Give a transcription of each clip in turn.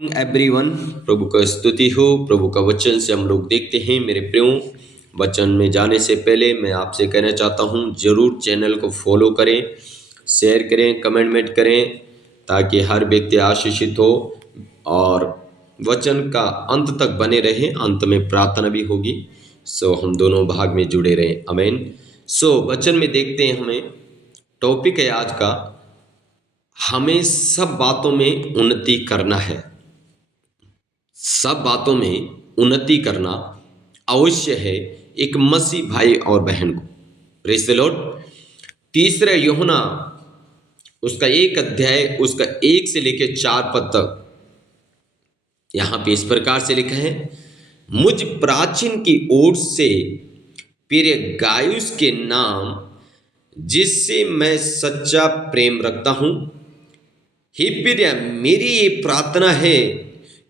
Everyone, प्रभु का स्तुति हो। प्रभु का वचन से हम लोग देखते हैं। मेरे प्रियो, वचन में जाने से पहले मैं आपसे कहना चाहता हूं, जरूर चैनल को फॉलो करें, शेयर करें, कमेंट करें, ताकि हर व्यक्ति आशीषित हो और वचन का अंत तक बने रहे। अंत में प्रार्थना भी होगी। हम दोनों भाग में जुड़े रहें। आमीन। वचन में देखते हैं, हमें टॉपिक है आज का, हमें सब बातों में उन्नति करना है। सब बातों में उन्नति करना अवश्य है एक मसीह भाई और बहन को। Praise the Lord. तीसरा यूहन्ना उसका 1 अध्याय उसका 1 से लेकर 4 पद तक यहाँ पे इस प्रकार से लिखा है, मुझ प्राचीन की ओर से प्रिय गायुस के नाम, जिससे मैं सच्चा प्रेम रखता हूँ, हे प्रिय, मेरी ये प्रार्थना है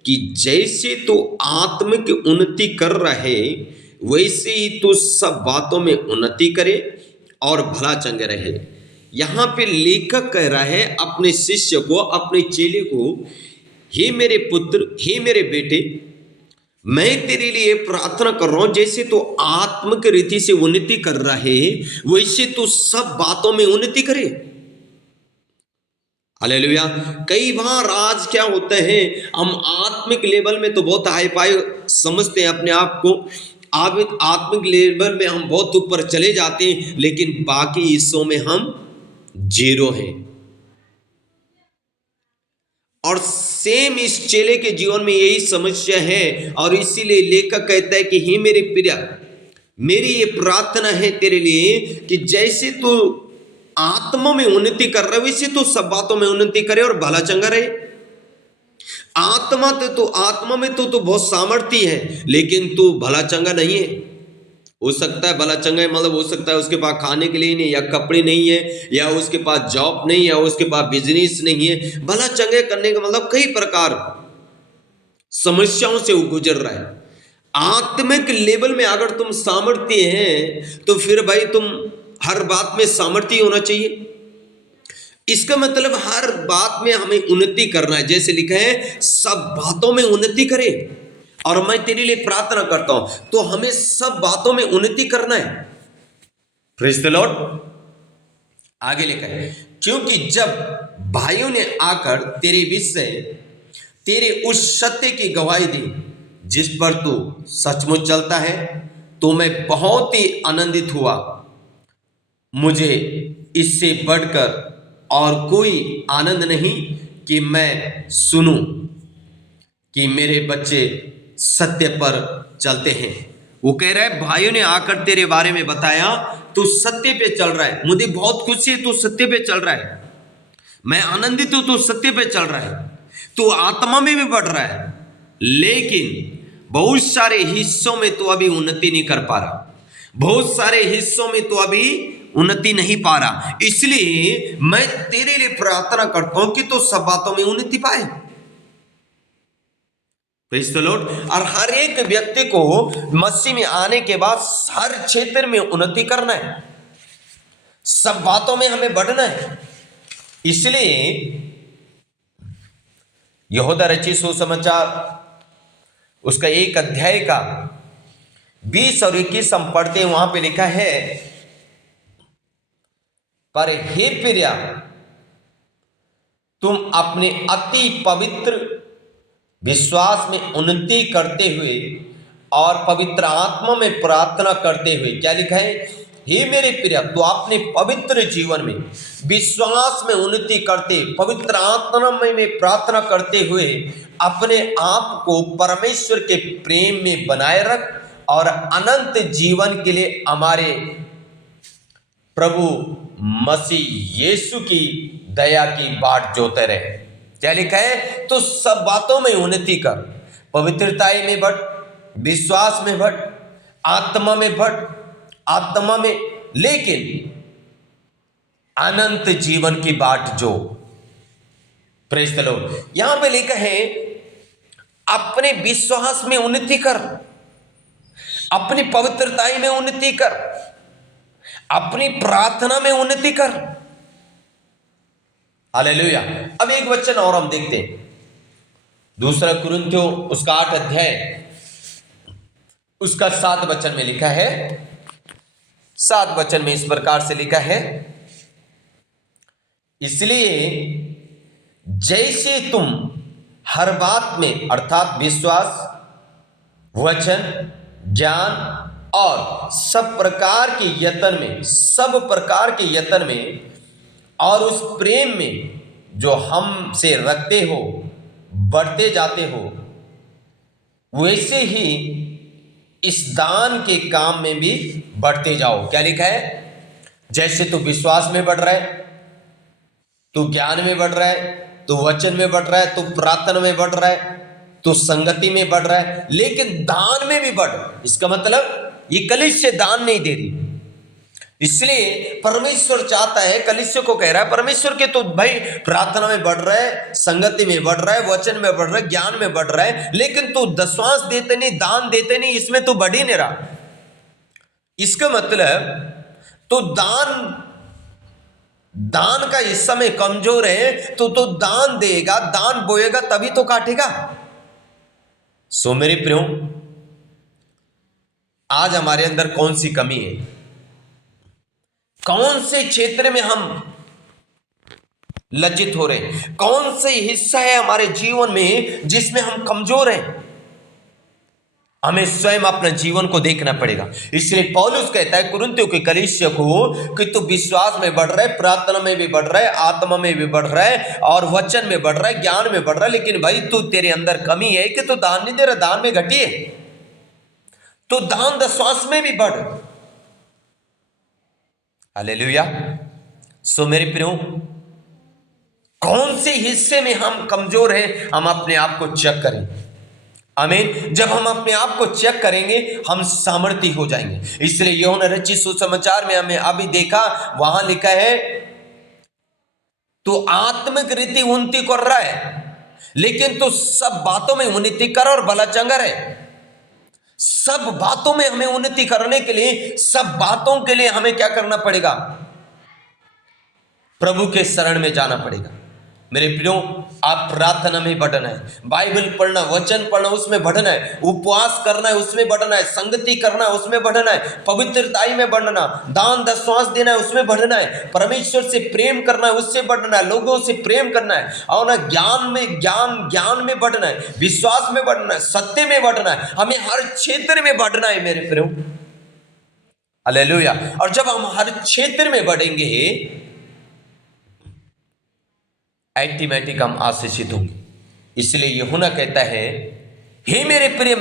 कि जैसे तू आत्मिक उन्नति कर रहे, वैसे ही तू सब बातों में उन्नति करे और भला चंगा रहे। यहाँ पे लेखक कह रहा है अपने शिष्य को, अपने चेले को, हे मेरे पुत्र, हे मेरे बेटे, मैं तेरे लिए प्रार्थना कर रहा हूं, जैसे तू आत्मिक रीति से उन्नति कर रहे, वैसे तू सब बातों में उन्नति करे। हालेलुया। कई बार आज क्या होता है, हम आत्मिक लेवल में तो बहुत हाई फाई समझते हैं अपने आप को, आत्मिक लेवल में हम बहुत ऊपर चले जाते हैं, लेकिन बाकी हिस्सों में हम जीरो हैं। और सेम इस चेले के जीवन में यही समस्या है, और इसीलिए लेखक कहता है कि हे मेरे प्रिय, मेरी ये प्रार्थना है तेरे लिए कि जैसे तू आत्मा में उन्नति कर रहे, वैसे तो सब बातों में उन्नति करे और भला चंगा रहे। आत्मा में तो बहुत सामर्थ्य है, लेकिन तू भला चंगा नहीं है। हो सकता है भला चंगा है, मतलब हो सकता है उसके पास खाने के लिए नहीं, या कपड़े नहीं है, या उसके पास जॉब नहीं, या उसके पास बिजनेस नहीं है। भला चंगा करने का मतलब कई प्रकार समस्याओं से वो गुजर रहा है। आत्मिक लेवल में अगर तुम सामर्थ्य हैं, तो फिर भाई तुम हर बात में सामर्थ्य होना चाहिए। इसका मतलब हर बात में हमें उन्नति करना है। जैसे लिखा है, सब बातों में उन्नति करे, और मैं तेरे लिए प्रार्थना करता हूं, तो हमें सब बातों में उन्नति करना है। Praise the Lord. आगे लिखा है, क्योंकि जब भाइयों ने आकर तेरे विषय तेरे उस सत्य की गवाही दी जिस पर तू सचमुच चलता है, तो मैं बहुत ही आनंदित हुआ। मुझे इससे बढ़कर और कोई आनंद नहीं कि मैं सुनूं कि मेरे बच्चे सत्य पर चलते हैं। वो कह रहा है, भाइयों ने आकर तेरे बारे में बताया, तू सत्य पे चल रहा है। मुझे बहुत खुशी है, तू सत्य पे चल रहा है। मैं आनंदित हूं, तू सत्य पे चल रहा है, तू आत्मा में भी बढ़ रहा है, लेकिन बहुत सारे हिस्सों में तू अभी उन्नति नहीं कर पा रहा। बहुत सारे हिस्सों में तो अभी उन्नति नहीं पा रहा। इसलिए मैं तेरे लिए प्रार्थना करता हूं कि तू सब बातों में उन्नति पाए। Praise the Lord. और हर एक व्यक्ति को मसीह में आने के बाद हर क्षेत्र में उन्नति करना है, सब बातों में हमें बढ़ना है। इसलिए यहूदा रचित सुसमाचार उसका 1 अध्याय का 20 और 21 हम पढ़ते हैं। वहां पे लिखा है, पर हे प्रिय, तुम अपने अति पवित्र विश्वास में उन्नति करते हुए और पवित्र आत्मा में प्रार्थना करते हुए, क्या लिखा है, हे मेरे प्रिय, तो अपने पवित्र जीवन में विश्वास में उन्नति करते, पवित्र आत्मा में प्रार्थना करते हुए अपने आप को परमेश्वर के प्रेम में बनाए रख, और अनंत जीवन के लिए हमारे प्रभु मसीह यीशु की दया की बाट जोते रहे। क्या लिखा है, तो सब बातों में उन्नति कर, पवित्रताई में बढ़, विश्वास में बढ़, आत्मा में बढ़, आत्मा में, लेकिन अनंत जीवन की बाट जो। Praise the Lord. यहां पे लिखा है, अपने विश्वास में उन्नति कर, अपनी पवित्रताई में उन्नति कर, अपनी प्रार्थना में उन्नति कर। हालेलुया। अब एक वचन और हम देखते हैं, दूसरा कुरिन्थियों उसका 8 अध्याय उसका 7 वचन में लिखा है, 7 वचन में इस प्रकार से लिखा है, इसलिए जैसे तुम हर बात में अर्थात विश्वास, वचन, ज्ञान और सब प्रकार के यत्न में और उस प्रेम में जो हमसे रखते हो बढ़ते जाते हो, वैसे ही इस दान के काम में भी बढ़ते जाओ। क्या लिखा है? जैसे तू विश्वास में बढ़ रहा है, तू ज्ञान में बढ़ रहा है, तू वचन में बढ़ रहा है, तू प्रार्थना में बढ़ रहा है, तू संगति में बढ़ रहा है, लेकिन दान में भी बढ़। इसका मतलब ये कलीसिया दान नहीं दे रही, इसलिए परमेश्वर चाहता है, कलीसिया को कह रहा है परमेश्वर के तो भाई प्रार्थना में बढ़ रहा है, संगति में बढ़ रहा है, वचन में बढ़ रहा है, ज्ञान में बढ़ रहा है, लेकिन तू दशवांश देते नहीं, दान देते नहीं, इसमें तू बढ़ ही नहीं रहा। इसका मतलब तो दान का हिस्सा में कमजोर है तो दान देगा, दान बोएगा तभी तो काटेगा। सो मेरे प्रियो, आज हमारे अंदर कौन सी कमी है, कौन से क्षेत्र में हम लज्जित हो रहे हैं, कौन से हिस्सा है हमारे जीवन में जिसमें हम कमजोर हैं? हमें स्वयं अपने जीवन को देखना पड़ेगा। इसलिए पौलुस कहता है कुरिन्थियों के कलीसिया को कि तू विश्वास में बढ़ रहा है, प्रार्थना में भी बढ़ रहा है, आत्मा में भी बढ़ रहा है और वचन में बढ़ रहा है, ज्ञान में बढ़ रहा है, लेकिन भाई तू तेरे अंदर कमी है कि तू दान नहीं दे रहा, दान में घटी है, तो दान दशवांश में भी बढ़। हालेलुया। सो मेरे प्रियो, कौन से हिस्से में हम कमजोर हैं, हम अपने आप को चेक करें। आमीन। जब हम अपने आप को चेक करेंगे हम सामर्थ्य हो जाएंगे। इसलिए यूहन्ना रचित सुसमाचार में हमें अभी देखा, वहां लिखा है तू आत्मिक रीति उन्नति कर रहा है, लेकिन तू सब बातों में उन्नति कर और भला चंगा रहे। सब बातों में हमें उन्नति करने के लिए, सब बातों के लिए हमें क्या करना पड़ेगा? प्रभु के शरण में जाना पड़ेगा। मेरे प्रियो, आप प्रार्थना में बढ़ना है, बाइबल पढ़ना, वचन पढ़ना, उसमें बढ़ना है, उपवास करना है, उसमें बढ़ना है, संगति करना है, उसमें बढ़ना है, पवित्रताई में बढ़ना, दान दशवांश देना है, उसमें बढ़ना है, परमेश्वर से प्रेम करना है, उससे बढ़ना है, लोगों से प्रेम करना है, और ना ज्ञान में बढ़ना है, विश्वास में बढ़ना है, सत्य में बढ़ना है। हमें हर क्षेत्र में बढ़ना है मेरे प्रियो। हालेलुया। और जब हम हर क्षेत्र में बढ़ेंगे ऑटोमेटिक हम आशीषित होंगे। इसलिए यूहन्ना कहता है, हे मेरे प्रिय,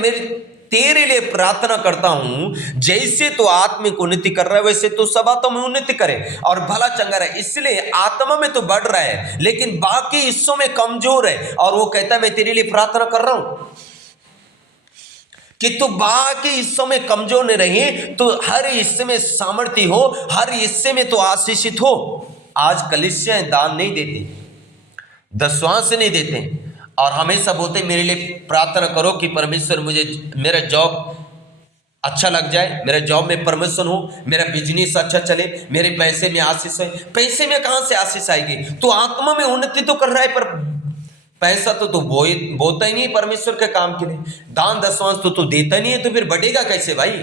तेरे लिए प्रार्थना करता हूं, जैसे तो आत्मिक उन्नति कर रहा है वैसे तो सब बातों में उन्नति करे और भला चंगा रहे। इसलिए आत्मा में तो बढ़ रहा है, लेकिन बाकी हिस्सों में कमजोर है, और वो कहता है मैं तेरे लिए प्रार्थना कर रहा हूं कि तू बाकी हिस्सों में कमजोर नहीं रहे, तो हर हिस्से में सामर्थ्य हो, हर हिस्से में तो आशीषित हो। आज कलीसियाएं दान नहीं देती, दशवांश नहीं देते, और हमेशा बोलते मेरे लिए प्रार्थना करो कि परमेश्वर मुझे मेरा जॉब अच्छा लग जाए, मेरा जॉब में प्रमोशन हो, मेरा बिजनेस अच्छा चले, मेरे पैसे में आशीष है। पैसे में कहां से आशीष आएगी? तो आत्मा में उन्नति तो कर रहा है, पर पैसा तो बोता ही नहीं परमेश्वर के काम के लिए, दान दशवांश तो देता नहीं है, तो फिर बढ़ेगा कैसे भाई?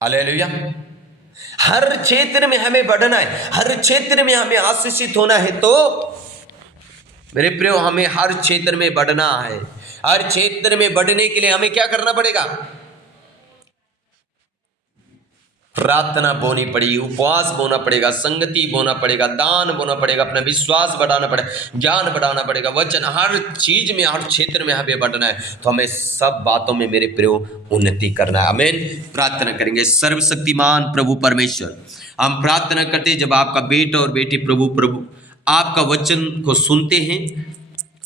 हालेलुया। हर क्षेत्र में हमें बढ़ना है, हर क्षेत्र में हमें आशीषित होना है। तो मेरे प्रियो, हमें हर क्षेत्र में बढ़ना है। हर क्षेत्र में बढ़ने के लिए हमें क्या करना पड़ेगा? प्रार्थना बोनी पड़ेगी, उपवास बोना पड़ेगा, संगति बोना पड़ेगा, दान बोना पड़ेगा, अपना विश्वास बढ़ाना पड़ेगा, ज्ञान बढ़ाना पड़ेगा, वचन, हर चीज में, हर क्षेत्र में हमें बढ़ना है। तो हमें सब बातों में मेरे प्रियो उन्नति करना है। आमीन। प्रार्थना करेंगे। सर्वशक्तिमान प्रभु परमेश्वर, हम प्रार्थना करते हैं, जब आपका बेटा और बेटी प्रभु आपका वचन को सुनते हैं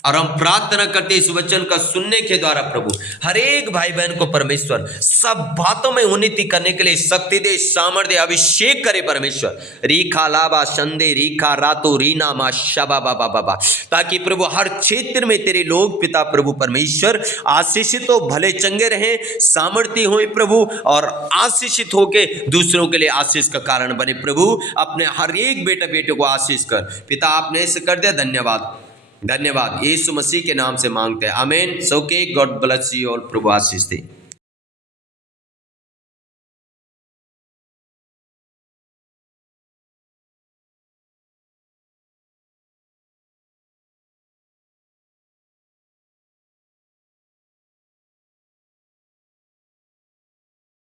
और हम प्रार्थना करते इस वचन का सुनने के द्वारा प्रभु हर एक भाई बहन को परमेश्वर सब बातों में उन्नति करने के लिए शक्ति दे, सामर्थ्य, अभिषेक करे परमेश्वर। रीखा लाबा संदे रीखा रातो रीना मा शबा बाबा बाबा, ताकि प्रभु हर क्षेत्र में तेरे लोग पिता प्रभु परमेश्वर आशीषित हो, भले चंगे रहें, सामर्थ्य हो प्रभु, और आशीषित होके दूसरों के लिए आशीष का कारण बने। प्रभु अपने हर एक बेटा बेटे को आशीष कर पिता, आपने ऐसे कर दिया, धन्यवाद। धन्यवाद, यीशु मसीह के नाम से मांगते हैं, आमीन। सो के God bless you all, Prabhu Ashish they.